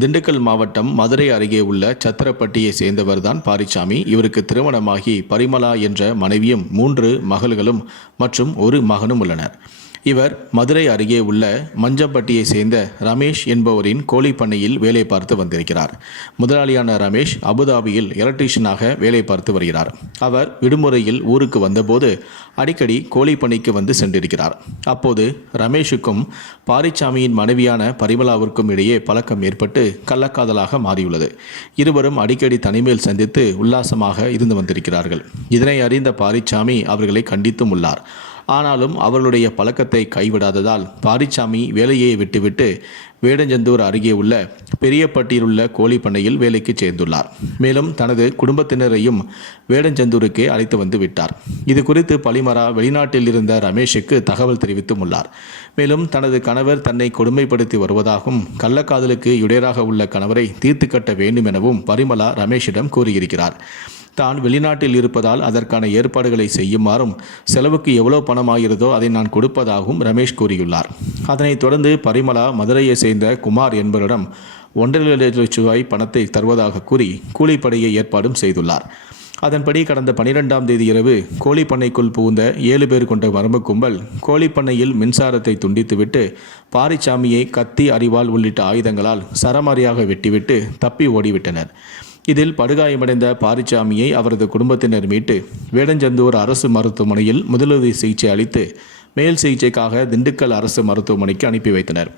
திண்டுக்கல் மாவட்டம் மதுரை அருகே உள்ள சத்திரப்பட்டியை சேர்ந்தவர்தான் பாரிசாமி இவருக்கு திருமணமாகி பரிமலா என்ற மனைவியும் மூன்று மகள்களும் மற்றும் ஒரு மகனும் உள்ளனர். இவர் மதுரை அருகே உள்ள மஞ்சப்பட்டியை சேர்ந்த ரமேஷ் என்பவரின் கோழி பண்ணையில் வேலை பார்த்து வந்திருக்கிறார். முதலாளியான ரமேஷ் அபுதாபியில் எலக்ட்ரீஷியனாக வேலை பார்த்து வருகிறார். அவர் விடுமுறையில் ஊருக்கு வந்தபோது அடிக்கடி கோழி பண்ணைக்கு வந்து சென்றிருக்கிறார். அப்போது ரமேஷுக்கும் பாரிச்சாமியின் மனைவியான பரிமலாவிற்கும் இடையே பழக்கம் ஏற்பட்டு கள்ளக்காதலாக மாறியுள்ளது. இருவரும் அடிக்கடி தனிமையில் சந்தித்து உல்லாசமாக இருந்து வந்திருக்கிறார்கள். இதனை அறிந்த பாரிச்சாமி அவர்களை கண்டித்தும் உள்ளார். ஆனாலும் அவர்களுடைய பழக்கத்தை கைவிடாததால் பாரிச்சாமி வேலையை விட்டுவிட்டு வேடஞ்சந்தூர் அருகே உள்ள பெரியப்பட்டியில் உள்ள கோழி பண்ணையில் வேலைக்கு சேர்ந்துள்ளார். மேலும் தனது குடும்பத்தினரையும் வேடஞ்சந்தூருக்கு அழைத்து வந்து விட்டார். இது குறித்து பலிமரா வெளிநாட்டில் இருந்த ரமேஷுக்கு தகவல் தெரிவித்தும் உள்ளார். மேலும் தனது கணவர் தன்னை கொடுமைப்படுத்தி வருவதாகவும் கள்ளக்காதலுக்கு இடையராக உள்ள கணவரை தீர்த்து கட்ட வேண்டும் எனவும் பரிமலா ரமேஷிடம் கூறியிருக்கிறார். தான் வெளிநாட்டில் இருப்பதால் அதற்கான ஏற்பாடுகளை செய்யுமாறும் செலவுக்கு எவ்வளோ பணம் ஆகிறதோ அதை நான் கொடுப்பதாகவும் ரமேஷ் கூறியுள்ளார். அதனைத் தொடர்ந்து பரிமலா மதுரையை சேர்ந்த குமார் என்பவரிடம் ஒன்றரை லட்சம் ரூபாய் பணத்தை தருவதாக கூறி கூலிப்படையை ஏற்பாடும் செய்துள்ளார். அதன்படி கடந்த பனிரெண்டாம் தேதி இரவு கோழிப்பண்ணைக்குள் புகுந்த ஏழு பேர் கொண்ட மர்ம கும்பல் கோழி பண்ணையில் மின்சாரத்தை துண்டித்துவிட்டு பாரிச்சாமியை கத்தி அரிவாள் உள்ளிட்ட ஆயுதங்களால் சரமாரியாக வெட்டிவிட்டு தப்பி ஓடிவிட்டனர். இதில் படுகாயமடைந்த பாரிச்சாமியை அவரது குடும்பத்தினர் மீட்டு வேடஞ்சந்தூர் அரசு மருத்துவமனையில் முதலுதவி சிகிச்சை அளித்து மேல் சிகிச்சைக்காக திண்டுக்கல் அரசு மருத்துவமனைக்கு அனுப்பி வைத்தனர்.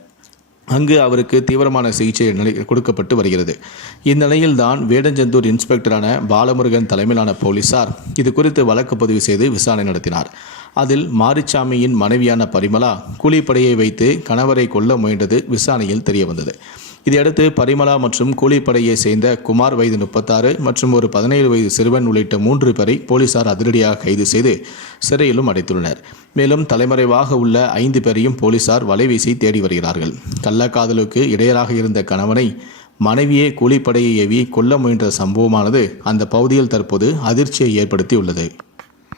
அங்கு அவருக்கு தீவிரமான சிகிச்சை நிலை கொடுக்கப்பட்டு வருகிறது. இந்நிலையில் தான் வேடஞ்சந்தூர் இன்ஸ்பெக்டரான பாலமுருகன் தலைமையிலான போலீசார் இது குறித்து வழக்கு பதிவு செய்து விசாரணை நடத்தினார். அதில் மாரிச்சாமியின் மனைவியான பரிமலா கூலிப்படையை வைத்து கணவரை கொல்ல முயன்றது விசாரணையில் தெரியவந்தது. இதையடுத்து பரிமலா மற்றும் கூலிப்படையை சேர்ந்த குமார் வயது முப்பத்தாறு மற்றும் ஒரு பதினேழு வயது சிறுவன் உள்ளிட்ட மூன்று பேரை போலீசார் அதிரடியாக கைது செய்து சிறையிலும் அடைத்துள்ளனர். மேலும் தலைமறைவாக உள்ள ஐந்து பேரையும் போலீசார் வலைவீசி தேடி வருகிறார்கள். கள்ளக்காதலுக்கு இடையராக இருந்த கணவனை மனைவியே கூலிப்படையை ஏவி கொல்ல முயன்ற சம்பவமானது அந்த பகுதியில் தற்போது அதிர்ச்சியை ஏற்படுத்தியுள்ளது.